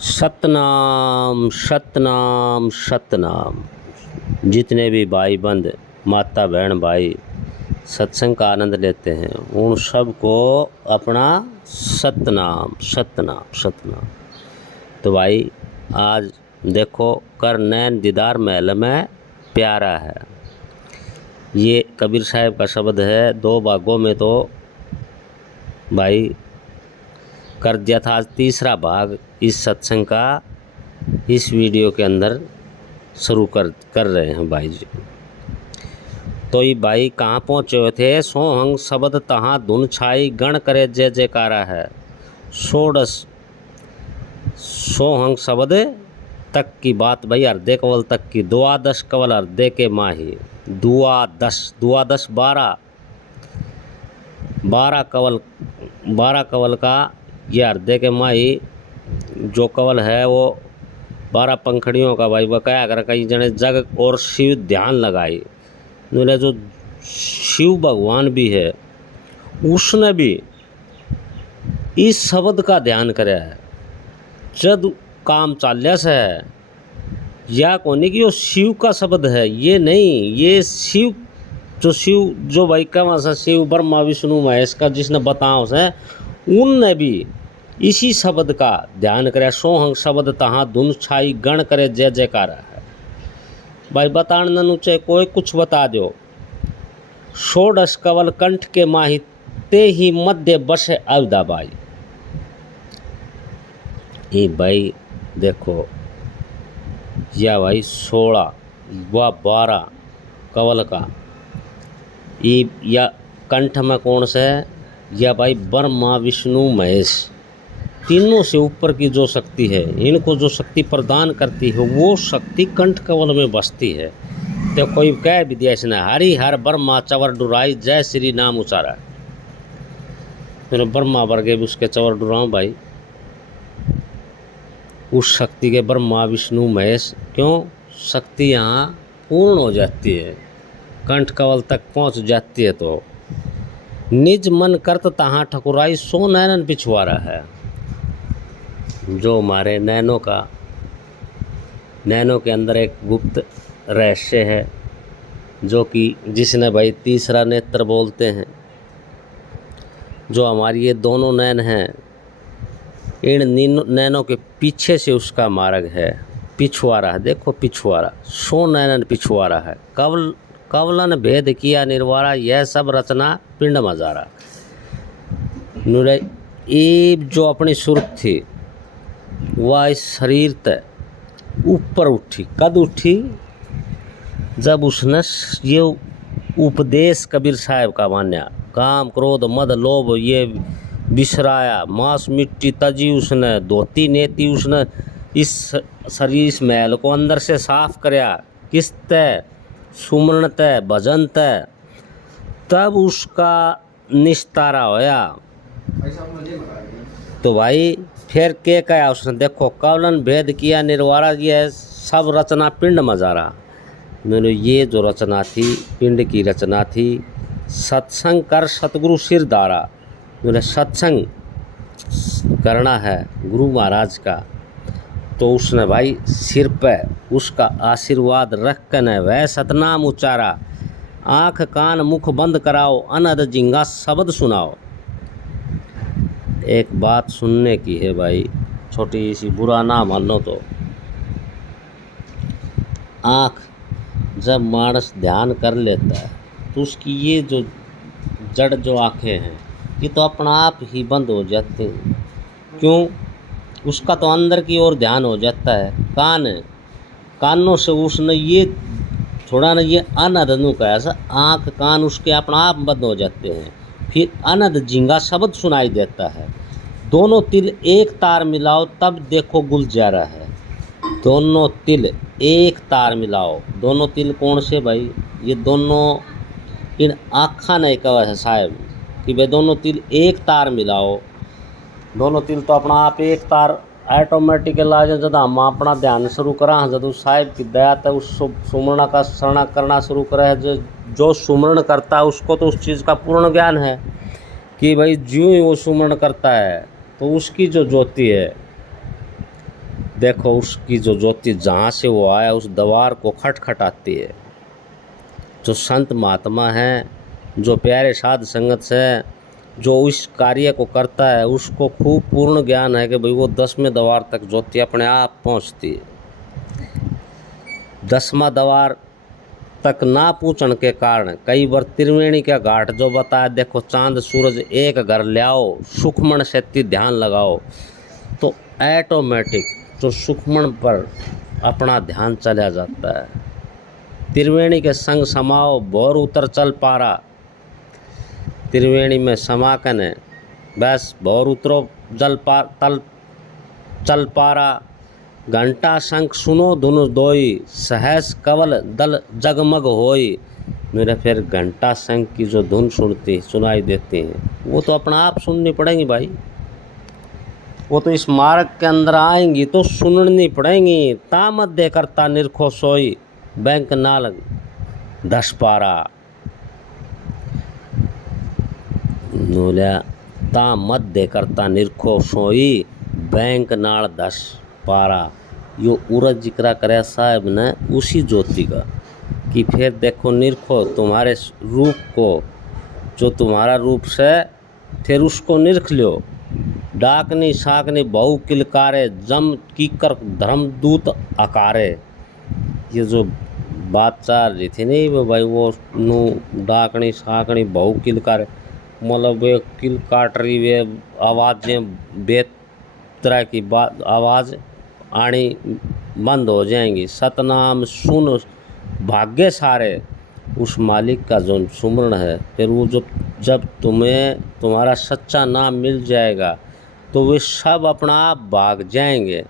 सतनाम सतनाम सतनाम। जितने भी भाई बंद माता बहन भाई सत्संग का आनंद लेते हैं उन सब को अपना सतनाम सतनाम सतनाम। तो भाई आज देखो कर नैन दीदार महल में प्यारा है, ये कबीर साहब का शब्द है। दो भागों में तो भाई कर दिया था, आज तीसरा भाग इस सत्संग का इस वीडियो के अंदर शुरू कर रहे हैं भाई जी। तो ये भाई कहाँ पहुँचे हुए थे? सोहंग शब्द तहाँ धुन छाई गण करे जय जयकारा है। षोडश सोहंग शब्द तक की बात भाई, हृदय कवल तक की। द्वादश कवल हृदय के माही। द्वादश 12 कवल का ये हृदय के माही जो कवल है वो 12 पंखड़ियों का भाई बकाया कर कई जने जग और शिव ध्यान लगाई। बोले जो शिव भगवान भी है उसने भी इस शब्द का ध्यान करे है। जब काम चाल्या से है या कोने की वो शिव का शब्द है, ये नहीं, ये शिव जो भाई का शिव ब्रह्मा विष्णु महेश का जिसने बताओ से उनने भी इसी शब्द का ध्यान करे। सोहंग शब्द तहाँ धुन छाई गण करे जय जयकारा है। भाई बतान नुचे कोई कुछ बता दो। षोडश कवल कंठ के माही ते ही मध्य बसे अवधा बाई। ये भाई देखो या भाई 16 व 12 कवल का ये या कंठ में कौन से है? या भाई ब्रह्मा विष्णु महेश तीनों से ऊपर की जो शक्ति है, इनको जो शक्ति प्रदान करती है वो शक्ति कंठ कवल में बसती है। तो कोई कह भी दिया इसने हरि हर ब्रह्मा चवर डुराई जय श्री नाम उचारा। मैंने ब्रह्मा वर्गे भी उसके चवर डुराऊँ भाई, उस शक्ति के ब्रह्मा विष्णु महेश। क्यों? शक्ति यहाँ पूर्ण हो जाती है, कंठ कवल तक पहुँच जाती है। तो निज मन करत तहाँ ठकुराई सो नैनन पिछुआरा है। जो हमारे नैनों के अंदर एक गुप्त रहस्य है जो कि जिसने भाई तीसरा नेत्र बोलते हैं। जो हमारी ये दोनों नैन हैं, इन नैनों के पीछे से उसका मार्ग है पिछुआरा है। देखो पिछुआरा सो नैनन पिछुआरा है। कवलन भेद किया निर्वारा यह सब रचना पिंड मजारा। ये जो अपनी सुर्ख थी वह इस शरीर तय ऊपर उठी। कद उठी? जब उसने ये उपदेश कबीर साहब का मान्या, काम क्रोध मद लोभ ये बिसराया, मांस मिट्टी तजी उसने, धोती नेती उसने इस शरीर इस महल को अंदर से साफ करया। किस तय? सुमरण तय, भजन तय। तब उसका निस्तारा होया। तो भाई फिर के कहा उसने? देखो कवलन भेद किया निर्वारा यह सब रचना पिंड मजारा। मैंने ये जो रचना थी पिंड की रचना थी। सत्संग कर सतगुरु सिर धारा। मैंने सत्संग करना है गुरु महाराज का, तो उसने भाई सिर पे उसका आशीर्वाद रख कर न वह सतनाम उच्चारा। आँख कान मुख बंद कराओ अनहद जिंगा शब्द सुनाओ। एक बात सुनने की है भाई, छोटी सी, बुरा ना मान लो तो। आँख जब मानस ध्यान कर लेता है तो उसकी ये जो जड़ जो आँखें हैं ये तो अपना आप ही बंद हो जाती हैं। क्यों? उसका तो अंदर की ओर ध्यान हो जाता है। कानों से उसने ये थोड़ा ना ये अनहद नु का ऐसा आँख कान उसके अपना आप बंद हो जाते हैं। फिर अनहद जिंगा शब्द सुनाई देता है। दोनों तिल एक तार मिलाओ तब देखो गुलजारा है। दोनों तिल एक तार मिलाओ। दोनों तिल कौन से भाई? ये दोनों इन आँखा नहीं कहा है साहब कि भाई दोनों तिल एक तार मिलाओ। दोनों तिल तो अपना आप एक तार ऑटोमेटिकल आ जाए। जब हम अपना ध्यान शुरू करा जब साहिब की दया तक उस सुमरण का शरण करना शुरू करा है। जो सुमरण करता है उसको तो उस चीज़ का पूर्ण ज्ञान है कि भाई ज्यों ही वो सुमरण करता है तो उसकी जो ज्योति है देखो उसकी जो ज्योति जहाँ से वो आया उस दीवार को खटखटाती है। जो संत महात्मा हैं, जो प्यारे साध संगत से जो इस कार्य को करता है, उसको खूब पूर्ण ज्ञान है कि भाई वो 10वें द्वार तक ज्योति अपने आप पहुंचती है। 10वां द्वार तक ना पूछने के कारण कई बार त्रिवेणी का घाट जो बताया, देखो चांद सूरज एक घर ले आओ, सुखमन से ध्यान लगाओ तो ऐटोमेटिक जो सुखमन पर अपना ध्यान चला जाता है। त्रिवेणी के संग समाओ भोर उतर चल पारा, त्रिवेणी में समाकन है, बस भोर उतरो चल पारा। घंटा शंख सुनो धुन दोई, सहस कवल दल जगमग होई। मेरे फिर घंटा शंख की जो धुन सुनाई देती है वो तो अपना आप सुननी पड़ेंगी भाई, वो तो इस मार्ग के अंदर आएंगी तो सुननी पड़ेंगी। ता मध्य करता निरखो सोई, बैंक नाल 10 पारा। ता मध्य करता निरखो सोई, बैंक नाल 10 पारा। यो उरज जिक्रा करे साहब ने उसी ज्योति का कि फिर देखो निरखो तुम्हारे रूप को, जो तुम्हारा रूप से फिर उसको निरख लो। डाकनी साकनी बहु किलकारे, जम कीकर धर्मदूत आकारे। ये जो बात चाल रही थी नहीं वो भाई, वो नू डाकनी साकनी बहु किलकारे, मतलब वे किल काट रही, वे आवाज़ें बेतरह की बात आवाज़ आनी बंद हो जाएंगी। सतनाम सुन भाग्य सारे, उस मालिक का जो सुमरण है, फिर वो जब तुम्हें तुम्हारा सच्चा नाम मिल जाएगा तो वे सब अपना आप भाग जाएंगे।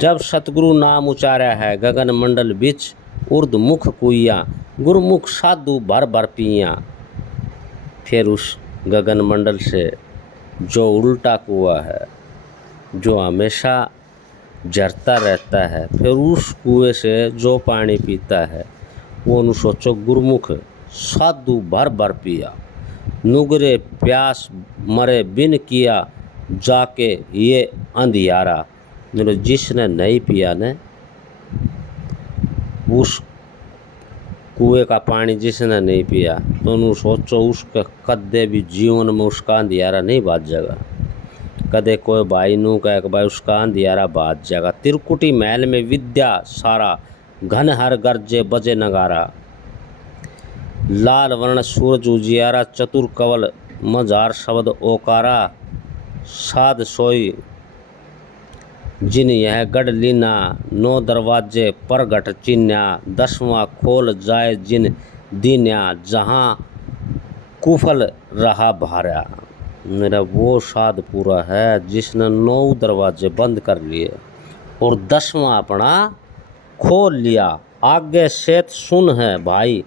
जब सतगुरु नाम उचारा है गगन मंडल बिच, उर्द मुख कुइया, गुरुमुख साधु भर भर पिया। फिर उस गगन मंडल से जो उल्टा कुआ है, जो हमेशा झरता रहता है, फिर उस कुएं से जो पानी पीता है वो नु सोचो गुरुमुख साधु भर भर पिया। नुगरे प्यास मरे बिन किया, जाके ये अंधियारा। मेरे जिसने नहीं पिया ने, उस कुएं का पानी जिसने नहीं पिया तो नु सोचो उसके कदे भी जीवन में उसका अंधियारा नहीं बाज जाएगा। कदे कोई भाई नू कहे कि भाई उसका अंधियारा बाज जाएगा। त्रिकुटी महल में विद्या सारा, घन हर गरजे बजे नगारा। लाल वर्ण सूरज उजियारा, चतुर कवल मजार शब्द ओकारा। साध सोई जिन यह गढ़ लीना, 9 दरवाजे परगट चिन्या। 10वां खोल जाए जिन दीन्या, जहाँ कुफल रहा भारा। मेरा वो साध पूरा है जिसने 9 दरवाजे बंद कर लिए और 10वां अपना खोल लिया। आगे सेत सुन है भाई,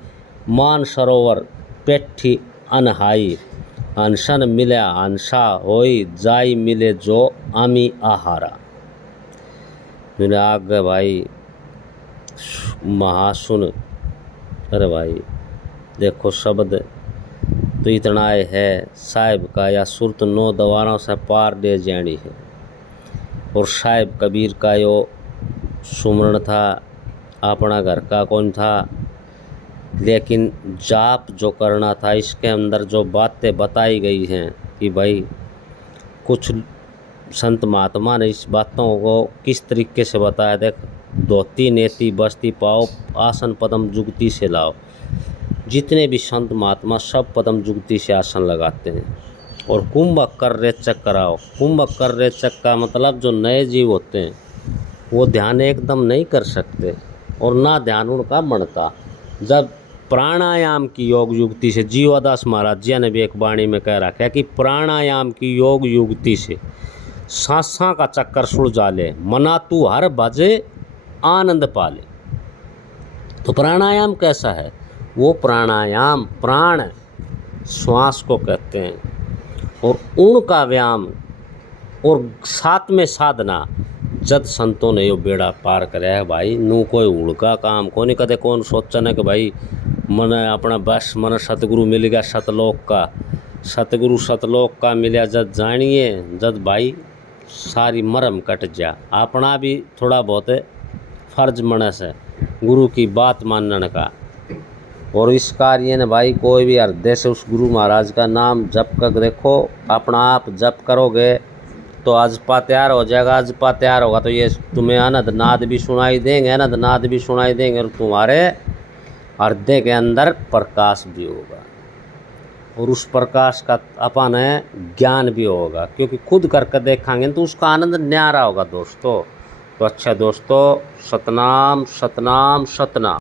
मान सरोवर पेठी अनहाई। अनशन मिले अनसा होई, जाई मिले जो आमी आहारा। मेरे आगे भाई महासुन, अरे भाई देखो शब्द तो इतना है साहिब का, या सुरत 9 दवारों से पार दे जानी है। और साहिब कबीर का यो सुमरण था, अपना घर का कौन था, लेकिन जाप जो करना था। इसके अंदर जो बातें बताई गई हैं कि भाई कुछ संत महात्मा ने इस बातों को किस तरीके से बताया। देख, धोती नेति बस्ती पाओ, आसन पदम जुगती से लाओ। जितने भी संत महात्मा सब पदम जुगती से आसन लगाते हैं। और कुंभक कर रेचक कराओ। कुंभक कर रेचक का मतलब जो नए जीव होते हैं वो ध्यान एकदम नहीं कर सकते और ना ध्यान उनका बनता। जब प्राणायाम की योग युक्ति से, जीवादास महाराज जी ने भी एक वाणी में कह रखा है कि प्राणायाम की योग युक्ति से सांसा का चक्कर सुलझा ले, मना तू हर भजे आनंद पाले। तो प्राणायाम कैसा है? वो प्राणायाम प्राण श्वास को कहते हैं और उनका व्यायाम और साथ में साधना। जद संतों ने यो बेड़ा पार कराया है भाई, नू कोई उड़का काम को नहीं। कदे कौन सोचने कि भाई मन अपना बस मन सतगुरु मिल गया सतलोक का, सतगुरु सतलोक का मिला जद जानिए, जद भाई सारी मरम कट जा। अपना भी थोड़ा बहुत फर्ज मनस है गुरु की बात मानने का। और इस कार्य ने भाई कोई भी हृदय से उस गुरु महाराज का नाम जप कर देखो, अपना आप जप करोगे तो अजपा तैयार हो जाएगा। अजपा तैयार होगा तो ये तुम्हें अनंत नाद भी सुनाई देंगे, अनंत नाद भी सुनाई देंगे और तुम्हारे हृदय के अंदर प्रकाश भी होगा और उस प्रकाश का अपन ज्ञान भी होगा, क्योंकि खुद करके देखेंगे तो उसका आनंद न्यारा होगा दोस्तों। तो अच्छा दोस्तों, सतनाम सतनाम सतनाम।